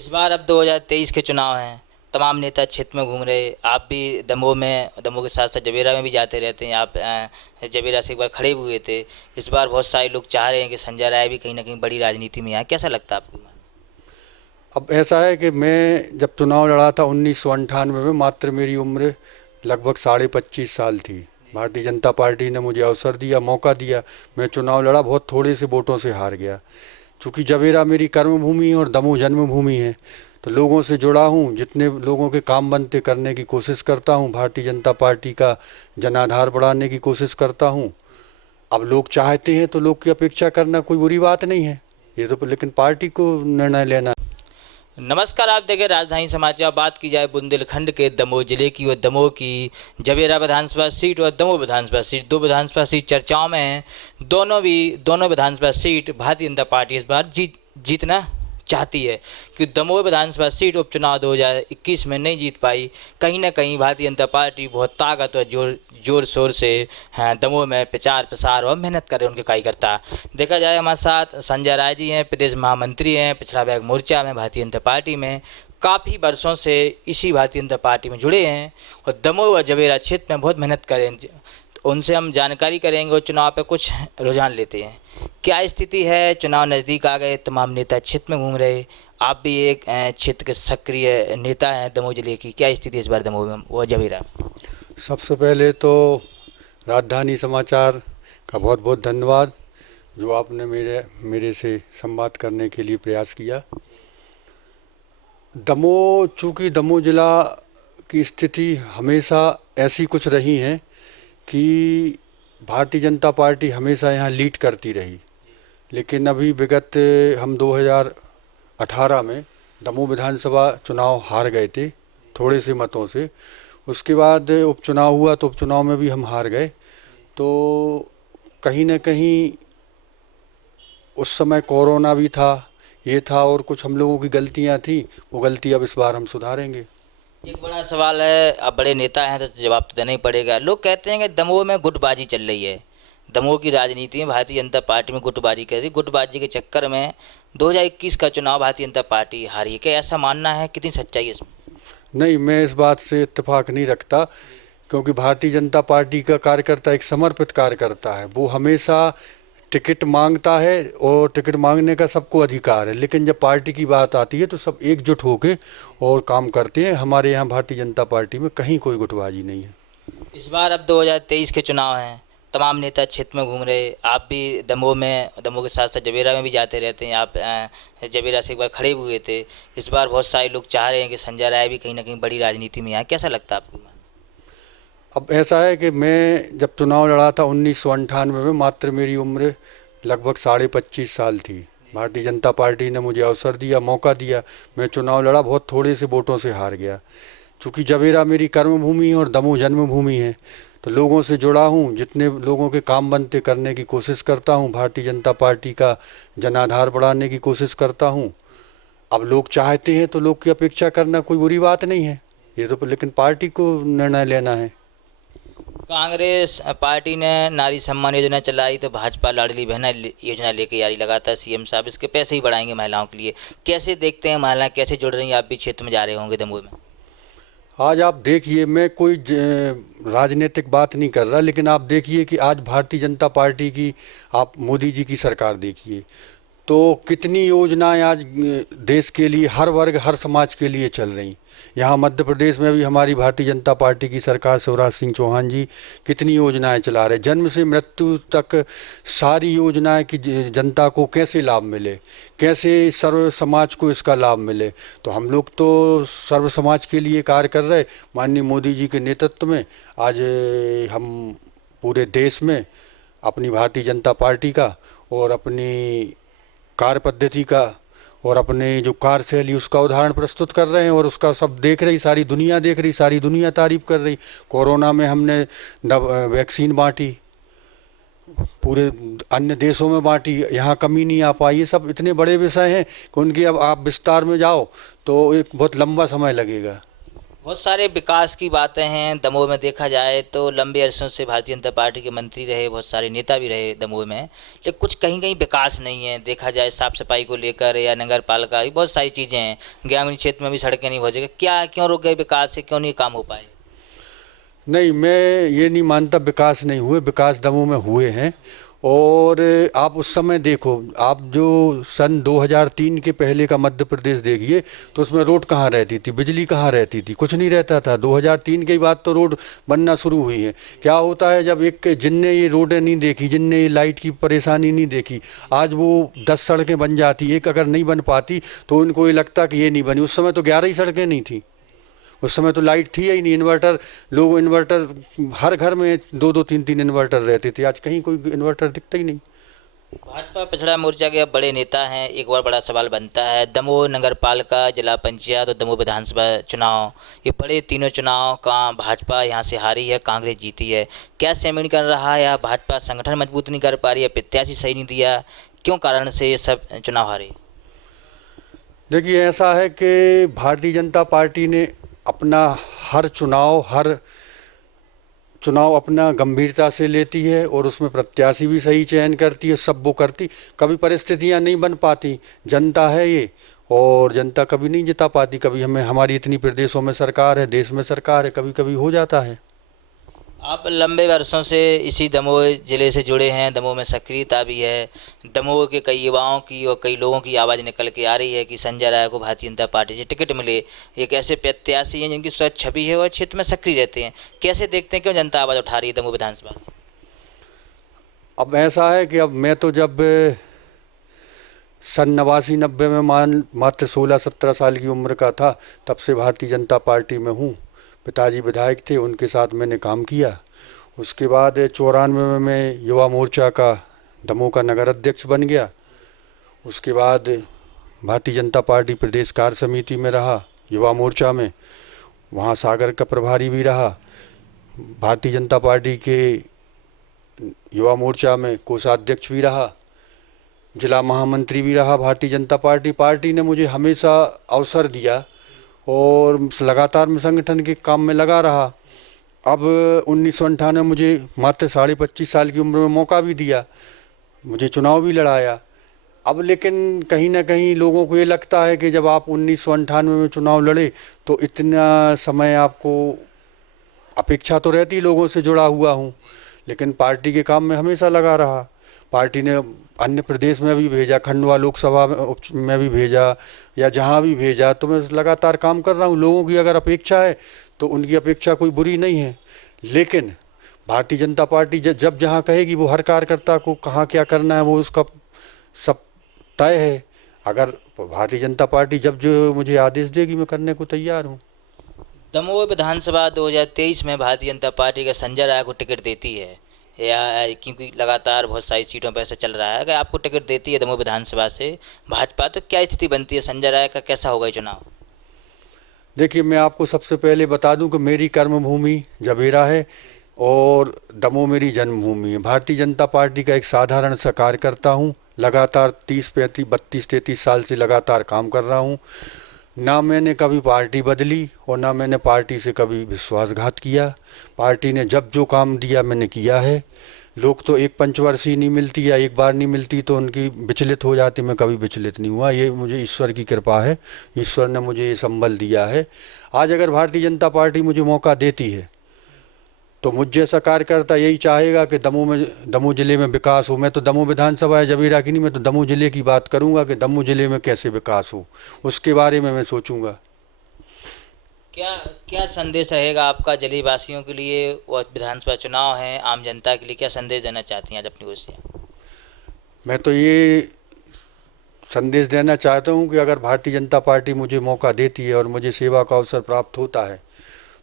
इस बार अब 2023 के चुनाव हैं। तमाम नेता क्षेत्र में घूम रहे। आप भी दमोह के साथ साथ जबेरा में भी जाते रहते हैं। आप जबेरा से एक बार खड़े भी हुए थे। इस बार बहुत सारे लोग चाह रहे हैं कि संजय राय भी कहीं ना कहीं बड़ी राजनीति में आए। कैसा लगता है आपको? अब ऐसा है कि मैं जब चुनाव लड़ा था 1998 में, मात्र मेरी उम्र लगभग 25.5 साल थी। भारतीय जनता पार्टी ने मुझे अवसर दिया, मौका दिया। मैं चुनाव लड़ा, बहुत थोड़े से वोटों से हार गया। चूँकि जबेरा मेरी कर्मभूमि है और दमोह जन्मभूमि है, तो लोगों से जुड़ा हूँ। जितने लोगों के काम बनते करने की कोशिश करता हूँ। भारतीय जनता पार्टी का जनाधार बढ़ाने की कोशिश करता हूँ। अब लोग चाहते हैं तो लोग की अपेक्षा करना कोई बुरी बात नहीं है। ये तो लेकिन पार्टी को निर्णय लेना। नमस्कार, आप देखें राजधानी समाचार। बात की जाए बुंदेलखंड के दमोह जिले की और दमोह की जबेरा विधानसभा सीट और दमोह विधानसभा सीट, दो विधानसभा सीट चर्चाओं में हैं। दोनों विधानसभा सीट भारतीय जनता पार्टी इस बार जीतना चाहती है, कि दमोह विधानसभा सीट उपचुनाव 2021 में नहीं जीत पाई। कहीं ना कहीं भारतीय जनता पार्टी बहुत ताकत और जोर शोर से दमोह में प्रचार प्रसार और मेहनत कर रहे हैं उनके कार्यकर्ता। देखा जाए, हमारे साथ संजय राय जी हैं, प्रदेश महामंत्री हैं पिछड़ा विभाग मोर्चा में भारतीय जनता पार्टी में। काफ़ी वर्षों से इसी भारतीय जनता पार्टी में जुड़े हैं और दमोह और जबेरा क्षेत्र में बहुत मेहनत करें। उनसे हम जानकारी करेंगे और चुनाव पे कुछ रुझान लेते हैं। क्या स्थिति है? चुनाव नज़दीक आ गए, तमाम नेता क्षेत्र में घूम रहे। आप भी एक क्षेत्र के सक्रिय नेता हैं दमोह जिले की। क्या स्थिति है इस बार दमोह में वो जबेरा? सबसे पहले तो राजधानी समाचार का बहुत बहुत धन्यवाद, जो आपने मेरे से संवाद करने के लिए प्रयास किया। दमोह, चूँकि दमोह जिला की स्थिति हमेशा ऐसी कुछ रही है कि भारतीय जनता पार्टी हमेशा यहाँ लीड करती रही। लेकिन अभी विगत हम 2018 में दमोह विधानसभा चुनाव हार गए थे, थोड़े से मतों से। उसके बाद उपचुनाव हुआ तो उपचुनाव में भी हम हार गए। तो कहीं न कहीं उस समय कोरोना भी था, ये था, और कुछ हम लोगों की गलतियाँ थी। वो गलती अब इस बार हम सुधारेंगे। एक बड़ा सवाल है, अब बड़े नेता हैं तो जवाब तो देना ही पड़ेगा। लोग कहते हैं कि दमोह में गुटबाजी चल रही है। दमोह की राजनीति में भारतीय जनता पार्टी में गुटबाजी कर रही। गुटबाजी के चक्कर में 2021 का चुनाव भारतीय जनता पार्टी हारी है। क्या ऐसा मानना है? कितनी सच्चाई है इसमें? नहीं, मैं इस बात से इत्तेफाक नहीं रखता, क्योंकि भारतीय जनता पार्टी का कार्यकर्ता एक समर्पित कार्यकर्ता है। वो हमेशा टिकट मांगता है और टिकट मांगने का सबको अधिकार है, लेकिन जब पार्टी की बात आती है तो सब एकजुट होकर और काम करते हैं। हमारे यहाँ भारतीय जनता पार्टी में कहीं कोई गुटबाजी नहीं है। इस बार अब 2023 के चुनाव हैं। तमाम नेता क्षेत्र में घूम रहे। आप भी दमोह के साथ साथ जबेरा में भी जाते रहते हैं। आप जबेरा से एक बार खड़े भी हुए थे। इस बार बहुत सारे लोग चाह रहे हैं कि संजय राय भी कहीं ना कहीं बड़ी राजनीति में आए। कैसा लगता है आपको? अब ऐसा है कि मैं जब चुनाव लड़ा था 1998 में, मात्र मेरी उम्र लगभग 25.5 साल थी। भारतीय जनता पार्टी ने मुझे अवसर दिया, मौका दिया। मैं चुनाव लड़ा, बहुत थोड़े से वोटों से हार गया। चूँकि जबेरा मेरी कर्मभूमि है और दमोह जन्मभूमि है, तो लोगों से जुड़ा हूँ। जितने लोगों के काम बनते करने की कोशिश करता हूँ। भारतीय जनता पार्टी का जनाधार बढ़ाने की कोशिश करता हूँ। अब लोग चाहते हैं तो लोग की अपेक्षा करना कोई बुरी बात नहीं है। ये तो लेकिन पार्टी को निर्णय लेना है। कांग्रेस पार्टी ने नारी सम्मान योजना चलाई, तो भाजपा लाडली बहना योजना लेके यारी लगाता है सीएम साहब। इसके पैसे ही बढ़ाएंगे महिलाओं के लिए। कैसे देखते हैं, महिलाएं कैसे जुड़ रही हैं? आप भी क्षेत्र में जा रहे होंगे दमोह में। आज आप देखिए, मैं कोई राजनीतिक बात नहीं कर रहा, लेकिन आप देखिए कि आज भारतीय जनता पार्टी की, आप मोदी जी की सरकार देखिए तो कितनी योजनाएं आज देश के लिए, हर वर्ग हर समाज के लिए चल रही। यहाँ मध्य प्रदेश में भी हमारी भारतीय जनता पार्टी की सरकार, शिवराज सिंह चौहान जी कितनी योजनाएं चला रहे। जन्म से मृत्यु तक सारी योजनाएं कि जनता को कैसे लाभ मिले, कैसे सर्व समाज को इसका लाभ मिले। तो हम लोग तो सर्व समाज के लिए कार्य कर रहे। माननीय मोदी जी के नेतृत्व में आज हम पूरे देश में अपनी भारतीय जनता पार्टी का और अपनी कार्य पद्धति का और अपने जो कार्यशैली उसका उदाहरण प्रस्तुत कर रहे हैं। और उसका सब देख रही, सारी दुनिया देख रही, सारी दुनिया तारीफ कर रही। कोरोना में हमने वैक्सीन बांटी, पूरे अन्य देशों में बांटी, यहाँ कमी नहीं आ पाई। ये सब इतने बड़े विषय हैं कि उनकी अब आप विस्तार में जाओ तो एक बहुत लंबा समय लगेगा। बहुत सारे विकास की बातें हैं दमोह में। देखा जाए तो लंबे अरसों से भारतीय जनता पार्टी के मंत्री रहे, बहुत सारे नेता भी रहे दमोह में, लेकिन कुछ कहीं कहीं विकास नहीं है। देखा जाए साफ सफाई को लेकर या नगर पालिका, ये बहुत सारी चीज़ें हैं। ग्रामीण क्षेत्र में भी सड़कें नहीं पहुँचे, क्या क्यों रुक गए विकास से, क्यों नहीं काम हो पाए? नहीं, मैं ये नहीं मानता विकास नहीं हुए, विकास दमोह में हुए हैं। और आप उस समय देखो, आप जो सन 2003 के पहले का मध्य प्रदेश देखिए, तो उसमें रोड कहाँ रहती थी, बिजली कहाँ रहती थी, कुछ नहीं रहता था। 2003 के बाद तो रोड बनना शुरू हुई है। क्या होता है, जब एक जिनने ये रोडें नहीं देखी, जिनने ये लाइट की परेशानी नहीं देखी, आज वो 10 सड़कें बन जाती, एक अगर नहीं बन पाती तो उनको ये लगता कि ये नहीं बनी। उस समय तो 11 ही सड़कें नहीं थी, उस समय तो लाइट थी ही नहीं। इन्वर्टर, लोग इन्वर्टर, हर घर में दो दो तीन तीन इन्वर्टर रहते थे, आज कहीं कोई इन्वर्टर दिखता ही नहीं। भाजपा पिछड़ा मोर्चा के अब बड़े नेता हैं। एक और बड़ा सवाल बनता है, दमोह नगर पालिका, जिला पंचायत और दमोह विधानसभा चुनाव, ये बड़े तीनों चुनाव का भाजपा यहाँ से हारी है, कांग्रेस जीती है। क्या समीकरण कर रहा है, या भाजपा संगठन मजबूत नहीं कर पा रही है, प्रत्याशी सही नहीं दिया, क्यों कारण से ये सब चुनाव हारे? देखिए, ऐसा है कि भारतीय जनता पार्टी ने अपना हर चुनाव अपना गंभीरता से लेती है, और उसमें प्रत्याशी भी सही चयन करती है, सब वो करती। कभी परिस्थितियां नहीं बन पाती, जनता है ये, और जनता कभी नहीं जिता पाती। कभी हमारी इतनी प्रदेशों में सरकार है, देश में सरकार है, कभी कभी हो जाता है। आप लंबे वर्षों से इसी दमोह ज़िले से जुड़े हैं, दमोह में सक्रियता भी है। दमोह के कई युवाओं की और कई लोगों की आवाज़ निकल के आ रही है कि संजय राय को भारतीय जनता पार्टी से टिकट मिले। एक ऐसे प्रत्याशी हैं जिनकी स्वच्छ छवि है और क्षेत्र में सक्रिय रहते हैं। कैसे देखते हैं, क्यों जनता आवाज़ उठा रही है दमोह विधानसभा से? अब ऐसा है कि अब मैं तो जब सन 89-90 में मात्र 16-17 साल की उम्र का था, तब से भारतीय जनता पार्टी में हूँ। पिताजी विधायक थे, उनके साथ मैंने काम किया। उसके बाद 94 में मैं युवा मोर्चा का दमोह का नगर अध्यक्ष बन गया। उसके बाद भारतीय जनता पार्टी प्रदेश कार्य समिति में रहा, युवा मोर्चा में, वहाँ सागर का प्रभारी भी रहा। भारतीय जनता पार्टी के युवा मोर्चा में कोषाध्यक्ष भी रहा, जिला महामंत्री भी रहा। भारतीय जनता पार्टी ने मुझे हमेशा अवसर दिया, और लगातार मैं संगठन के काम में लगा रहा। अब 1998 मुझे मात्र 25.5 साल की उम्र में मौका भी दिया, मुझे चुनाव भी लड़ाया। अब लेकिन कहीं ना कहीं लोगों को ये लगता है कि जब आप 1998 में चुनाव लड़े तो इतना समय आपको अपेक्षा तो रहती, लोगों से जुड़ा हुआ हूँ, लेकिन पार्टी के काम में हमेशा लगा रहा। पार्टी ने अन्य प्रदेश में भी भेजा, खंडवा लोकसभा में भी भेजा, या जहाँ भी भेजा, तो मैं लगातार काम कर रहा हूँ। लोगों की अगर अपेक्षा है तो उनकी अपेक्षा कोई बुरी नहीं है, लेकिन भारतीय जनता पार्टी जब जहाँ कहेगी, वो हर कार्यकर्ता को कहाँ क्या करना है वो उसका सब तय है। अगर भारतीय जनता पार्टी जब जो मुझे आदेश देगी, मैं करने को तैयार हूँ। दमोह विधानसभा 2023 में भारतीय जनता पार्टी का संजय राय को टिकट देती है, या क्योंकि लगातार बहुत सारी सीटों पर ऐसा चल रहा है, अगर आपको टिकट देती है दमोह विधानसभा से भाजपा, तो क्या स्थिति बनती है, संजय राय का कैसा होगा ये चुनाव? देखिए, मैं आपको सबसे पहले बता दूं कि मेरी कर्मभूमि जबेरा है और दमोह मेरी जन्मभूमि है। भारतीय जनता पार्टी का एक साधारण सा कार्यकर्ता हूं, लगातार 32-33 साल से लगातार काम कर रहा हूं। ना मैंने कभी पार्टी बदली, और ना मैंने पार्टी से कभी विश्वासघात किया। पार्टी ने जब जो काम दिया मैंने किया है। लोग तो एक पंचवर्षीय नहीं मिलती या एक बार नहीं मिलती तो उनकी विचलित हो जाती, मैं कभी विचलित नहीं हुआ। ये मुझे ईश्वर की कृपा है, ईश्वर ने मुझे ये संबल दिया है। आज अगर भारतीय जनता पार्टी मुझे मौका देती है तो मुझ जैसा कार्यकर्ता यही चाहेगा कि दमोह ज़िले में विकास हो। मैं तो दमोह विधानसभा है जबेरा की नहीं, मैं तो दमोह ज़िले की बात करूंगा कि दमोह ज़िले में कैसे विकास हो, उसके बारे में मैं सोचूंगा। क्या क्या संदेश रहेगा आपका जिले वासियों के लिए, और विधानसभा चुनाव है, आम जनता के लिए क्या संदेश देना चाहती हैं आज अपनी ओर से? मैं तो ये संदेश देना चाहता हूँ कि अगर भारतीय जनता पार्टी मुझे मौका देती है और मुझे सेवा का अवसर प्राप्त होता है,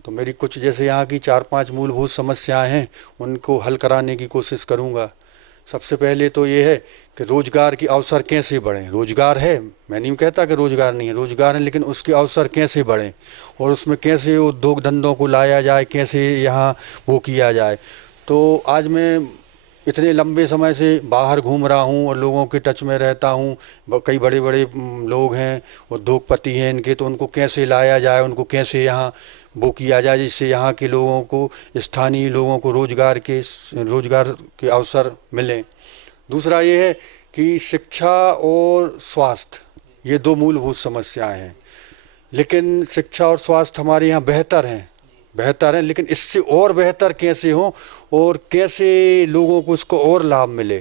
तो मेरी कुछ जैसे यहाँ की 4-5 मूलभूत समस्याएं हैं, उनको हल कराने की कोशिश करूँगा। सबसे पहले तो ये है कि रोज़गार के अवसर कैसे बढ़ें। रोज़गार है, मैं नहीं कहता कि रोज़गार नहीं है, रोज़गार है, लेकिन उसके अवसर कैसे बढ़ें और उसमें कैसे उद्योग धंधों को लाया जाए, कैसे यहाँ वो किया जाए। तो आज मैं इतने लंबे समय से बाहर घूम रहा हूँ और लोगों के टच में रहता हूँ। कई बड़े बड़े लोग हैं, उद्योगपति हैं इनके, तो उनको कैसे लाया जाए, उनको कैसे यहाँ वो किया जाए जिससे यहाँ के लोगों को, स्थानीय लोगों को रोजगार के अवसर मिलें। दूसरा ये है कि शिक्षा और स्वास्थ्य, ये दो मूलभूत समस्याएं हैं। लेकिन शिक्षा और स्वास्थ्य हमारे यहाँ बेहतर हैं, लेकिन इससे और बेहतर कैसे हो और कैसे लोगों को इसको और लाभ मिले।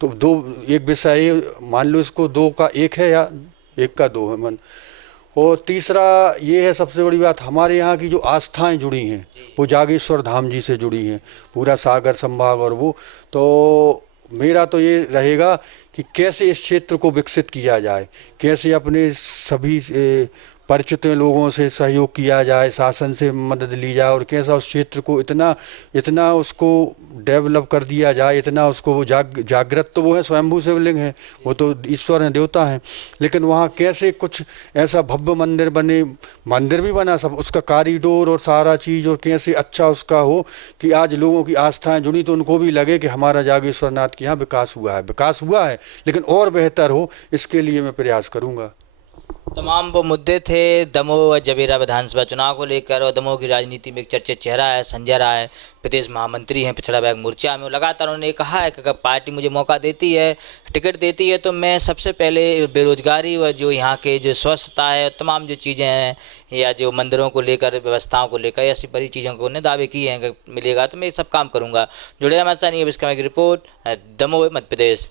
तो दो, एक विषय मान लो इसको दो का एक है या एक का दो है मन। और तीसरा ये है सबसे बड़ी बात, हमारे यहाँ की जो आस्थाएं जुड़ी हैं वो जागेश्वर धाम जी से जुड़ी हैं, पूरा सागर संभाग। और वो तो मेरा तो ये रहेगा कि कैसे इस क्षेत्र को विकसित किया जाए, कैसे अपने सभी परिचित लोगों से सहयोग किया जाए, शासन से मदद ली जाए, और कैसा उस क्षेत्र को इतना उसको डेवलप कर दिया जाए, इतना उसको वो जागृत तो वो है, स्वयंभू शिवलिंग है, वो तो ईश्वर हैं, देवता हैं, लेकिन वहाँ कैसे कुछ ऐसा भव्य मंदिर बने, मंदिर भी बना, सब उसका कॉरिडोर और सारा चीज़, और कैसे अच्छा उसका हो कि आज लोगों की आस्थाएं जुड़ी तो उनको भी लगे कि हमारा जागेश्वर नाथ के यहाँ विकास हुआ है, लेकिन और बेहतर हो, इसके लिए मैं प्रयास करूँगा। तमाम वो मुद्दे थे दमोह और जबेरा विधानसभा चुनाव को लेकर, और दमोह की राजनीति में एक चर्चित चेहरा है संजय राय, प्रदेश महामंत्री हैं पिछड़ा वर्ग मोर्चा में। लगातार उन्होंने कहा है कि अगर पार्टी मुझे मौका देती है, टिकट देती है, तो मैं सबसे पहले बेरोजगारी व जो यहाँ के जो स्वच्छता है, तमाम जो चीज़ें हैं, या जो मंदिरों को लेकर, व्यवस्थाओं को लेकर, ऐसी बड़ी चीज़ों को उन्हें दावे किए हैं कि मिलेगा तो मैं ये सब काम करूँगा। जुड़े हमारे साथ, ये की रिपोर्ट, दमोह मध्य प्रदेश।